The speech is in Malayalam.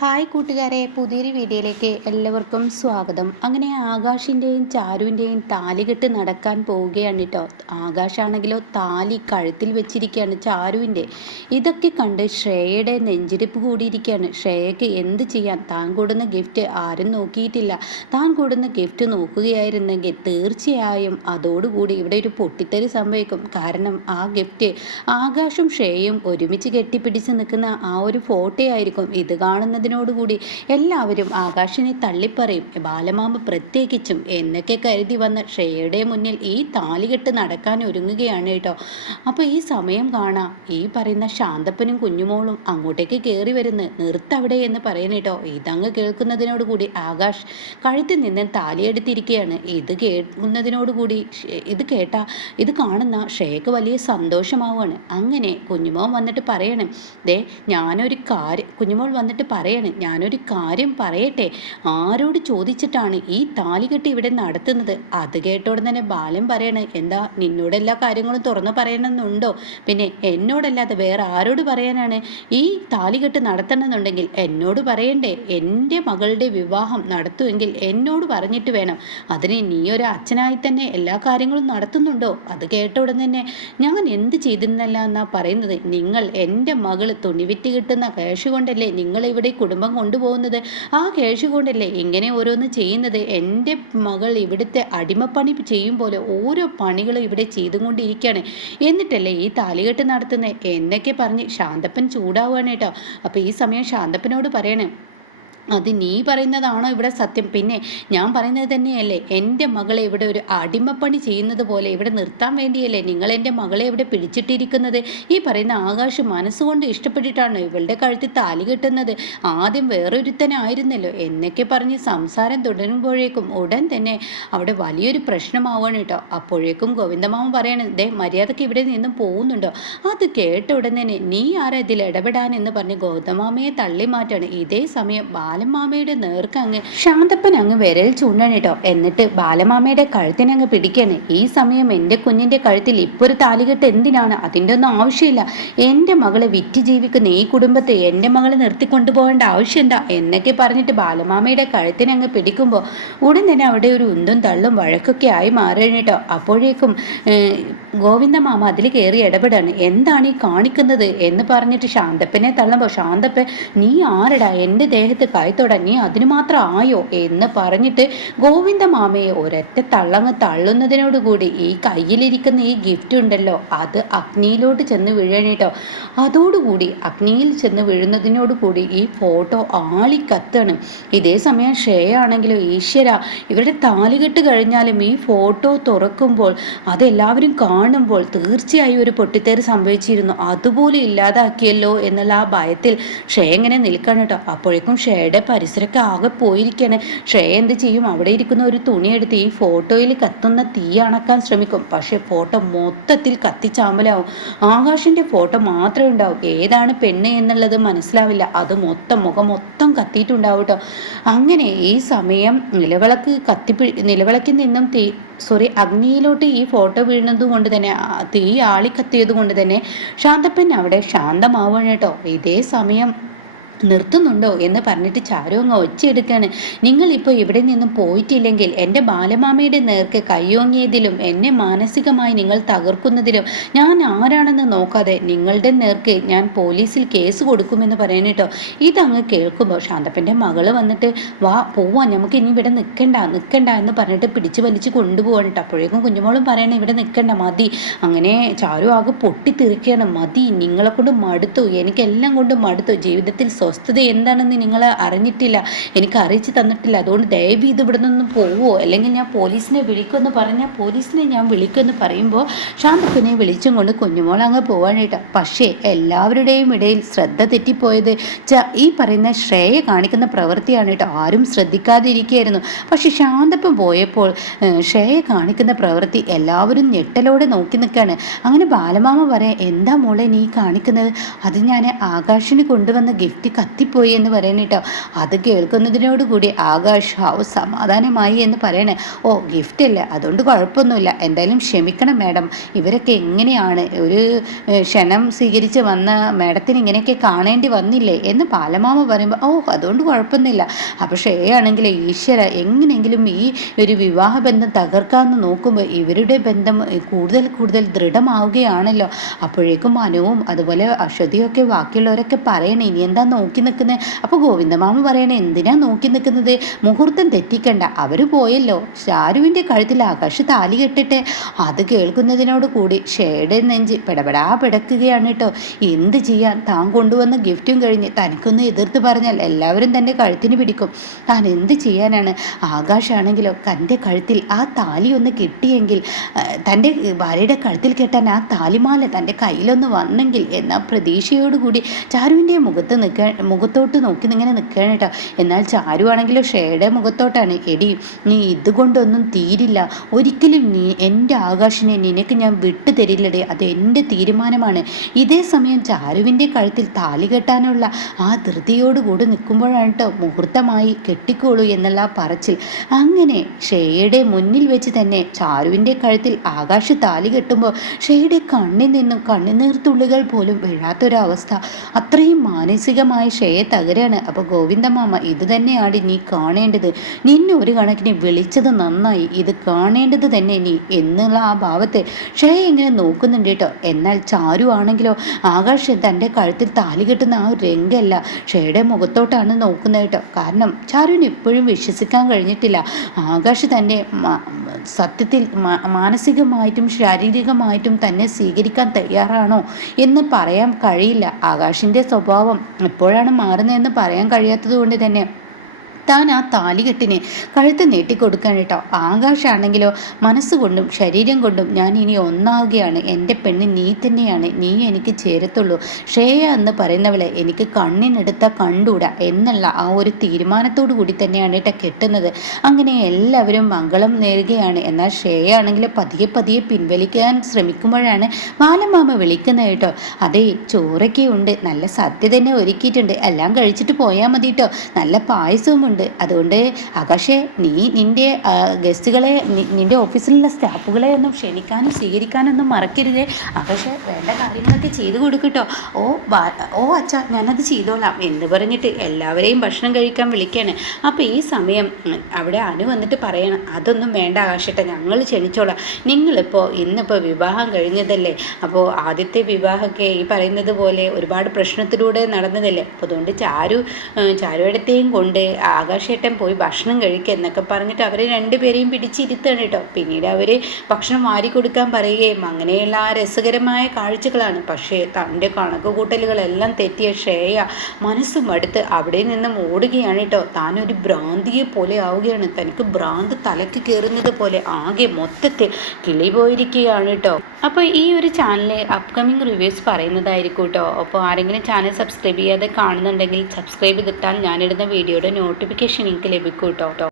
ഹായ് കൂട്ടുകാരെ, പുതിയൊരു വീഡിയോയിലേക്ക് എല്ലാവർക്കും സ്വാഗതം. അങ്ങനെ ആകാശിൻ്റെയും ചാരുവിൻ്റെയും താലികെട്ട് നടക്കാൻ പോവുകയാണ് കേട്ടോ. ആകാശാണെങ്കിലോ താലി കഴുത്തിൽ വെച്ചിരിക്കുകയാണ് ചാരുവിൻ്റെ. ഇതൊക്കെ കണ്ട് ശ്രേയയുടെ നെഞ്ചിടിപ്പ് കൂടിയിരിക്കുകയാണ്. ശ്രേയയ്ക്ക് എന്ത് ചെയ്യാൻ, താൻ കൊടുന്ന ഗിഫ്റ്റ് ആരും നോക്കിയിട്ടില്ല. താൻ കൊടുന്ന ഗിഫ്റ്റ് നോക്കുകയായിരുന്നെങ്കിൽ തീർച്ചയായും അതോടുകൂടി ഇവിടെ ഒരു പൊട്ടിത്തെറി സംഭവിക്കും. കാരണം ആ ഗിഫ്റ്റ് ആകാശും ശ്രേയയും ഒരുമിച്ച് കെട്ടിപ്പിടിച്ച് നിൽക്കുന്ന ആ ഒരു ഫോട്ടോ ആയിരിക്കും. ഇത് കാണുന്നതിനോടുകൂടി എല്ലാവരും ആകാശിനെ തള്ളിപ്പറയും, ബാലമാമ പ്രത്യേകിച്ചും എന്നൊക്കെ കരുതി വന്ന ശ്രേയയുടെ മുന്നിൽ ഈ താലികെട്ട് നടക്കാൻ ഒരുങ്ങുകയാണ് കേട്ടോ. അപ്പോൾ ഈ സമയം കാണാം ഈ പറയുന്ന ശാന്തപ്പനും കുഞ്ഞുമോളും അങ്ങോട്ടേക്ക് കയറി വരുന്നു. നിർത്തവിടെ എന്ന് പറയുന്നു കേട്ടോ. ഇതങ്ങ് കേൾക്കുന്നതിനോടുകൂടി ആകാശ് കഴുത്തിൽ നിന്ന് താലിയെടുത്തിരിക്കുകയാണ്. ഇത് കാണുന്ന ശ്രേയക്ക് വലിയ സന്തോഷമാവുകയാണ്. അങ്ങനെ കുഞ്ഞുമോൻ വന്നിട്ട് പറയണം, കുഞ്ഞുമോൾ വന്നിട്ട് പറയണം, ഞാനൊരു കാര്യം പറയട്ടെ, ആരോട് ചോദിച്ചിട്ടാണ് ഈ താലികെട്ട് ഇവിടെ നടത്തുന്നത്? അത് കേട്ടോടെ തന്നെ ബാലൻ പറയണേ, എന്താ നിന്നോട് എല്ലാ കാര്യങ്ങളും തുറന്നു പറയണമെന്നുണ്ടോ? പിന്നെ എന്നോടല്ലാതെ വേറെ ആരോട് പറയാനാണ്? ഈ താലികെട്ട് നടത്തണമെന്നുണ്ടെങ്കിൽ എന്നോട് പറയണ്ടേ? എൻ്റെ മകളുടെ വിവാഹം നടത്തുമെങ്കിൽ എന്നോട് പറഞ്ഞിട്ട് വേണം. അതിന് നീ ഒരു അച്ഛനായി തന്നെ എല്ലാ കാര്യങ്ങളും നടത്തുന്നുണ്ടോ? അത് കേട്ട ഉടൻ തന്നെ ഞാൻ എന്ത് ചെയ്തിരുന്നല്ല എന്നാ പറയുന്നത്? നിങ്ങൾ എൻ്റെ മകള് തുണിവിറ്റ് കിട്ടുന്ന ക്യാഷ് കൊണ്ടല്ലേ നിങ്ങൾ ഇവിടെ കുടുംബം കൊണ്ടുപോകുന്നത്? ആ ക്യാഷ് കൊണ്ടല്ലേ ഇങ്ങനെ ഓരോന്ന് ചെയ്യുന്നത്? എൻ്റെ മകൾ ഇവിടുത്തെ അടിമപ്പണി ചെയ്യും പോലെ ഓരോ പണികളും ഇവിടെ ചെയ്തുകൊണ്ടിരിക്കുകയാണ്, എന്നിട്ടല്ലേ ഈ താലികെട്ട് നടത്തുന്നത് എന്നൊക്കെ പറഞ്ഞ് ശാന്തപ്പൻ ചൂടാവുകയാണ് കേട്ടോ. അപ്പോൾ ഈ സമയം ശാന്തപ്പനോട് പറയണേ, അത് നീ പറയുന്നതാണോ ഇവിടെ സത്യം? പിന്നെ ഞാൻ പറയുന്നത് തന്നെയല്ലേ? എൻ്റെ മകളെ ഇവിടെ ഒരു അടിമപ്പണി ചെയ്യുന്നത് പോലെ ഇവിടെ നിർത്താൻ വേണ്ടിയല്ലേ നിങ്ങൾ എൻ്റെ മകളെ ഇവിടെ പിടിച്ചിട്ടിരിക്കുന്നത്? ഈ പറയുന്ന ആകാശം മനസ്സുകൊണ്ട് ഇഷ്ടപ്പെട്ടിട്ടാണ് ഇവളുടെ കഴുത്തിൽ താലി കെട്ടുന്നത്. ആദ്യം വേറൊരുത്തനായിരുന്നല്ലോ എന്നൊക്കെ പറഞ്ഞ് സംസാരം തുടരുമ്പോഴേക്കും ഉടൻ തന്നെ അവിടെ വലിയൊരു പ്രശ്നമാവാണ് കേട്ടോ. അപ്പോഴേക്കും ഗോവിന്ദമാമ പറയണത്, ദേ മര്യാദക്ക് ഇവിടെ നിന്നും പോകുന്നുണ്ടോ? അത് കേട്ട ഉടൻ തന്നെ നീ ആരാ ഇതിൽ ഇടപെടാൻ എന്ന് പറഞ്ഞ് ഗൗതമാമയെ തള്ളി മാറ്റാണ്. ഇതേ സമയം ബാലമാമയുടെ നേർക്ക് അങ്ങ് ശാന്തപ്പൻ അങ്ങ് വിരൽ ചൂണ്ടാണ് കേട്ടോ. എന്നിട്ട് ബാലമാമയുടെ കഴുത്തിനങ്ങ് പിടിക്കാണ്. ഈ സമയം എൻ്റെ കുഞ്ഞിൻ്റെ കഴുത്തിൽ ഇപ്പോൾ ഒരു താലികെട്ട് എന്തിനാണ്? അതിൻ്റെ ഒന്നും ആവശ്യമില്ല. എൻ്റെ മകളെ വിറ്റ് ജീവിക്കുന്ന ഈ കുടുംബത്തെ എൻ്റെ മകളെ നിർത്തിക്കൊണ്ടുപോകേണ്ട ആവശ്യം എന്താ എന്നൊക്കെ പറഞ്ഞിട്ട് ബാലമാമയുടെ കഴുത്തിനങ്ങ് പിടിക്കുമ്പോൾ ഉടൻ തന്നെ അവിടെ ഒരു ഉന്തും തള്ളും വഴക്കൊക്കെ ആയി മാറുകയാണ് കേട്ടോ. അപ്പോഴേക്കും ഗോവിന്ദമാമ അതിൽ കയറി ഇടപെടാണ്. എന്താണ് ഈ കാണിക്കുന്നത് എന്ന് പറഞ്ഞിട്ട് ശാന്തപ്പനെ തള്ളുമ്പോൾ, ശാന്തപ്പൻ നീ ആരടാ എൻ്റെ ദേഹത്ത് കൈത്തൊടാൻ? നീ അതിന് മാത്രം ആയോ എന്ന് പറഞ്ഞിട്ട് ഗോവിന്ദമാമയെ ഒരൊറ്റ തള്ളങ്ങ് തള്ളുന്നതിനോടുകൂടി ഈ കയ്യിലിരിക്കുന്ന ഈ ഗിഫ്റ്റ് ഉണ്ടല്ലോ അത് അഗ്നിയിലോട്ട് ചെന്ന് വീഴണേട്ടോ. അതോടുകൂടി അഗ്നിയിൽ ചെന്ന് വീഴുന്നതിനോടുകൂടി ഈ ഫോട്ടോ ആളിക്കത്താണ്. ഇതേ സമയം ശ്രേയ ആണെങ്കിലോ, ഈശ്വര, ഇവരുടെ താലികെട്ട് കഴിഞ്ഞാലും ഈ ഫോട്ടോ തുറക്കുമ്പോൾ അതെല്ലാവരും കാണുമ്പോൾ തീർച്ചയായും ഒരു പൊട്ടിത്തെറി സംഭവിച്ചിരുന്നു, അതുപോലെ ഇല്ലാതാക്കിയല്ലോ എന്നുള്ള ആ ഭയത്തിൽ ശ്രേയ ഇങ്ങനെ നിൽക്കണം കേട്ടോ. അപ്പോഴേക്കും ശ്രേയയുടെ പരിസരമൊക്കെ ആകെ പോയിരിക്കുകയാണ്. ശ്രേയ എന്ത് ചെയ്യും? അവിടെ ഇരിക്കുന്ന ഒരു തുണിയെടുത്ത് ഈ ഫോട്ടോയിൽ കത്തുന്ന തീ അണക്കാൻ ശ്രമിക്കും. പക്ഷെ ഫോട്ടോ മൊത്തത്തിൽ കത്തിച്ചാമ്പലാവും. ആകാശിൻ്റെ ഫോട്ടോ മാത്രമേ ഉണ്ടാവും. ഏതാണ് പെണ്ണ് എന്നുള്ളത് മനസ്സിലാവില്ല. അത് മുഖം മൊത്തം കത്തിയിട്ടുണ്ടാവും കേട്ടോ. അങ്ങനെ ഈ സമയം നിലവിളക്കിൽ നിന്നും അഗ്നിയിലോട്ട് ഈ ഫോട്ടോ വീഴുന്നത് കൊണ്ട് തന്നെ, തീ ആളിക്കത്തിയത് കൊണ്ട് തന്നെ ശാന്തപ്പൻ അവിടെ ശാന്തമാവണം കേട്ടോ. ഇതേ സമയം നിർത്തുന്നുണ്ടോ എന്ന് പറഞ്ഞിട്ട് ചാരു അങ്ങ് ഒച്ചയെടുക്കാണ്. നിങ്ങളിപ്പോൾ ഇവിടെ നിന്നും പോയിട്ടില്ലെങ്കിൽ എൻ്റെ ബാലമാമയുടെ നേർക്ക് കയ്യോങ്ങിയതിലും എന്നെ മാനസികമായി നിങ്ങൾ തകർക്കുന്നതിലും ഞാൻ ആരാണെന്ന് നോക്കാതെ നിങ്ങളുടെ നേർക്ക് ഞാൻ പോലീസിൽ കേസ് കൊടുക്കുമെന്ന് പറയാനേട്ടോ. ഇതങ്ങ് കേൾക്കുമ്പോൾ ശാന്തപ്പൻ്റെ മകള് വന്നിട്ട്, വാ പോവാൻ, നമുക്ക് ഇനി ഇവിടെ നിൽക്കണ്ട എന്ന് പറഞ്ഞിട്ട് പിടിച്ച് വലിച്ച് കൊണ്ടുപോകാൻ കേട്ടോ. അപ്പോഴേക്കും കുഞ്ഞുമോളും പറയണേ, ഇവിടെ നിൽക്കണ്ട, മതി. അങ്ങനെ ചാരു ആകെ പൊട്ടിത്തെറിക്കുകയാണ്. മതി, നിങ്ങളെ കൊണ്ട് മടുത്തു, എനിക്കെല്ലാം കൊണ്ട് മടുത്തു. ജീവിതത്തിൽ സ്വസ്ഥത എന്താണെന്ന് നിങ്ങൾ അറിഞ്ഞിട്ടില്ല, എനിക്ക് അറിയിച്ചു തന്നിട്ടില്ല. അതുകൊണ്ട് ദയവ് ഇത് ഇവിടെ നിന്ന് പോവോ, അല്ലെങ്കിൽ ഞാൻ പോലീസിനെ വിളിക്കുമെന്ന് പറഞ്ഞാൽ പോലീസിനെ ഞാൻ വിളിക്കുമെന്ന് പറയുമ്പോൾ ശാന്തപ്പനെ വിളിച്ചും കൊണ്ട് കുഞ്ഞുമോൾ അങ്ങ് പോവാനായിട്ട്. പക്ഷേ എല്ലാവരുടെയും ഇടയിൽ ശ്രദ്ധ തെറ്റിപ്പോയത് ഈ പറയുന്ന ശ്രേയ കാണിക്കുന്ന പ്രവൃത്തിയാണ് കേട്ടോ. ആരും ശ്രദ്ധിക്കാതിരിക്കുകയായിരുന്നു. പക്ഷെ ശാന്തപ്പൻ പോയപ്പോൾ ശ്രേയ കാണിക്കുന്ന പ്രവൃത്തി എല്ലാവരും ഞെട്ടലോടെ നോക്കി നിൽക്കുകയാണ്. അങ്ങനെ ബാലമാമ പറയാം, എന്താ മോളെ നീ കാണിക്കുന്നത്? അത് ഞാൻ ആകാശിന് കൊണ്ടുവന്ന ഗിഫ്റ്റ് കത്തിപ്പോയി എന്ന് പറയണ കേട്ടോ. അത് കേൾക്കുന്നതിനോടുകൂടി ആകാശ് സമാധാനമായി എന്ന് പറയണേ. ഓ ഗിഫ്റ്റ് അല്ലേ, അതുകൊണ്ട് കുഴപ്പമൊന്നുമില്ല, എന്തായാലും ക്ഷമിക്കണം മാഡം, ഇവരൊക്കെ എങ്ങനെയാണ് ഒരു ക്ഷണം സ്വീകരിച്ച് വന്ന മാഡത്തിന് ഇങ്ങനെയൊക്കെ കാണേണ്ടി വന്നില്ലേ എന്ന് പാലമാമ പറയുമ്പോൾ ഓ അതുകൊണ്ട് കുഴപ്പമൊന്നുമില്ല. അപ്പോൾ ഷേയാണെങ്കിൽ ഈശ്വര എങ്ങനെയെങ്കിലും ഈ ഒരു വിവാഹബന്ധം തകർക്കാമെന്ന് നോക്കുമ്പോൾ ഇവരുടെ ബന്ധം കൂടുതൽ കൂടുതൽ ദൃഢമാവുകയാണല്ലോ. അപ്പോഴേക്കും മനുവും അതുപോലെ അശ്വതിയൊക്കെ ബാക്കിയുള്ളവരൊക്കെ പറയണേ ഇനി എന്താ നോക്കി നിൽക്കുന്നത്. അപ്പോൾ ഗോവിന്ദമാമ പറയണേ എന്തിനാ നോക്കി നിൽക്കുന്നത്, മുഹൂർത്തം തെറ്റിക്കണ്ട, അവർ പോയല്ലോ, ഷാരുവിൻ്റെ കഴുത്തിൽ ആകാശ് താലി കെട്ടിട്ട്. അത് കേൾക്കുന്നതിനോട് കൂടി ഷേയുടെ നെഞ്ച് പെടപെടാ പിടക്കുകയാണ് കേട്ടോ. എന്ത് ചെയ്യാൻ, താൻ കൊണ്ടുവന്ന ഗിഫ്റ്റും കഴിഞ്ഞ് തനിക്കൊന്ന് എതിർത്ത് പറഞ്ഞാൽ എല്ലാവരും തൻ്റെ കഴുത്തിന് പിടിക്കും. താൻ എന്ത് ചെയ്യാനാണ്. ആകാശാണെങ്കിലോ തൻ്റെ കഴുത്തിൽ ആ താലി ഒന്ന് കിട്ടിയെങ്കിൽ, തൻ്റെ ഭാര്യയുടെ കഴുത്തിൽ കെട്ടാൻ ആ താലിമാല തൻ്റെ കയ്യിലൊന്ന് വന്നെങ്കിൽ എന്ന പ്രതീക്ഷയോടുകൂടി ചാരുവിൻ്റെ മുഖത്തോട്ട് നോക്കി ഇങ്ങനെ നിൽക്കുകയാണ് കേട്ടോ. എന്നാൽ ചാരു ആണെങ്കിലോ ഷേയുടെ മുഖത്തോട്ടാണ്. എടി നീ ഇതുകൊണ്ടൊന്നും തീരില്ല, ഒരിക്കലും നീ എൻ്റെ ആകാശിനെ നിനക്ക് ഞാൻ വിട്ടു തരില്ലടേ, അത് എൻ്റെ തീരുമാനമാണ്. ഇതേ സമയം ചാരുവിൻ്റെ കഴുത്തിൽ താലി കെട്ടാനുള്ള ആ ധൃതിയോടുകൂടി നിൽക്കുമ്പോഴാണ് കേട്ടോ മുഹൂർത്തമായി കെട്ടിക്കോളൂ എന്നുള്ള പറച്ചിൽ. അങ്ങനെ ഷേയുടെ മുന്നിൽ വെച്ച് തന്നെ ചാരുവിൻ്റെ കഴുത്തിൽ ആകാശ് താലി കെട്ടുമ്പോൾ ഷേയുടെ കണ്ണിൽ നിന്നും കണ്ണുനീർത്തുള്ളികൾ പോലും വീഴാത്തൊരവസ്ഥ. അത്രയും മാനസികമായി ഷേയെ തകരാണ്. അപ്പോൾ ഗോവിന്ദമാമ ഇത് തന്നെയാണ് നീ കാണേണ്ടത്, നിന്നെ ഒരു കണക്കിന് വിളിച്ചത് നന്നായി, ഇത് കാണേണ്ടത് തന്നെ നീ എന്നുള്ള ആ ഭാവത്തെ ഷേ ഇങ്ങനെ നോക്കുന്നുണ്ട് കേട്ടോ. എന്നാൽ ചാരു ആണെങ്കിലോ ആകാശ് തൻ്റെ കഴുത്തിൽ താലി കെട്ടുന്ന ആ ഒരു രംഗമല്ല ഷേയുടെ മുഖത്തോട്ടാണ് നോക്കുന്നത് കേട്ടോ. കാരണം ചാരുവിന് എപ്പോഴും വിശ്വസിക്കാൻ കഴിഞ്ഞിട്ടില്ല ആകാശ് തന്നെ സത്യത്തിൽ മാനസികമായിട്ടും ശാരീരികമായിട്ടും തന്നെ സ്വീകരിക്കാൻ തയ്യാറാണോ എന്ന് പറയാൻ കഴിയില്ല. ആകാശിൻ്റെ സ്വഭാവം എപ്പോഴാണ് മാറുന്നതെന്ന് പറയാൻ കഴിയാത്തത് കൊണ്ട് തന്നെ താൻ ആ താലികെട്ടിന് കഴുത്ത് നീട്ടിക്കൊടുക്കാൻ കേട്ടോ. ആകാശാണെങ്കിലോ മനസ്സുകൊണ്ടും ശരീരം കൊണ്ടും ഞാൻ ഇനി ഒന്നാവുകയാണ്, എൻ്റെ പെണ്ണ് നീ തന്നെയാണ്, നീ എനിക്ക് ചേരത്തുള്ളൂ, ഷേയ എന്ന് പറയുന്നവളെ എനിക്ക് കണ്ണിനെടുത്ത കണ്ടൂടാ എന്നുള്ള ആ ഒരു തീരുമാനത്തോടു കൂടി തന്നെയാണ് കേട്ടോ കെട്ടുന്നത്. അങ്ങനെ എല്ലാവരും മംഗളം നേരുകയാണ്. എന്നാൽ ഷേയ ആണെങ്കിൽ പതിയെ പതിയെ പിൻവലിക്കാൻ ശ്രമിക്കുമ്പോഴാണ് ബാലമാമ വിളിക്കുന്നത് കേട്ടോ. അതേ ചോറൊക്കെ ഉണ്ട്, നല്ല സദ്യ തന്നെ ഒരുക്കിയിട്ടുണ്ട്, എല്ലാം കഴിച്ചിട്ട് പോയാൽ മതി കേട്ടോ, നല്ല പായസവും ഉണ്ട്. അതുകൊണ്ട് ആകാശേ നീ നിൻ്റെ ഗസ്റ്റുകളെ നിൻ്റെ ഓഫീസിലുള്ള സ്റ്റാഫുകളെ ഒന്നും ക്ഷണിക്കാനും സ്വീകരിക്കാനൊന്നും മറക്കരുതേ. ആകാശേ വേണ്ട കാര്യങ്ങളൊക്കെ ചെയ്തു കൊടുക്കട്ടോ. ഓ അച്ഛാ ഞാനത് ചെയ്തോളാം എന്ന് പറഞ്ഞിട്ട് എല്ലാവരെയും ഭക്ഷണം കഴിക്കാൻ വിളിക്കാണ്. അപ്പോൾ ഈ സമയം അവിടെ അനു വന്നിട്ട് പറയണം അതൊന്നും വേണ്ട ആകാശട്ടെ, ഞങ്ങൾ ക്ഷണിച്ചോളാം, നിങ്ങളിപ്പോൾ ഇന്നിപ്പോൾ വിവാഹം കഴിഞ്ഞതല്ലേ, അപ്പോൾ ആദ്യത്തെ വിവാഹമൊക്കെ ഈ പറയുന്നത് പോലെ ഒരുപാട് പ്രശ്നത്തിലൂടെ നടന്നതല്ലേ, അപ്പോൾ അതുകൊണ്ട് ചാരുവിടത്തെയും കൊണ്ട് ആകാശേട്ടൻ പോയി ഭക്ഷണം കഴിക്കുക എന്നൊക്കെ പറഞ്ഞിട്ട് അവരെ രണ്ടുപേരെയും പിടിച്ചിരുത്താണ് കേട്ടോ. പിന്നീട് അവർ ഭക്ഷണം വാരി കൊടുക്കാൻ പറയുകയും അങ്ങനെയുള്ള ആ രസകരമായ കാഴ്ചകളാണ്. പക്ഷേ തൻ്റെ കണക്ക് കൂട്ടലുകളെല്ലാം തെറ്റിയ ഷേയ മനസ്സും അടുത്ത് അവിടെ നിന്നും ഓടുകയാണ് കേട്ടോ. താനൊരു ഭ്രാന്തിയെ പോലെ ആവുകയാണ്, തനിക്ക് ഭ്രാന്ത് തലയ്ക്ക് കയറുന്നത് പോലെ ആകെ മൊത്തത്തിൽ കിളി പോയിരിക്കുകയാണ് കേട്ടോ. അപ്പോൾ ഈ ഒരു ചാനൽ അപ്കമിങ് റിവ്യൂസ് പറയുന്നതായിരിക്കും കേട്ടോ. അപ്പോൾ ആരെങ്കിലും ചാനൽ സബ്സ്ക്രൈബ് ചെയ്യാതെ കാണുന്നുണ്ടെങ്കിൽ സബ്സ്ക്രൈബ് ചെയ്തിട്ടാൽ ഞാനിടുന്ന വീഡിയോയുടെ നോട്ടിഫിക്കേഷൻ നിങ്ങൾക്ക് ലഭിക്കും കേട്ടോ.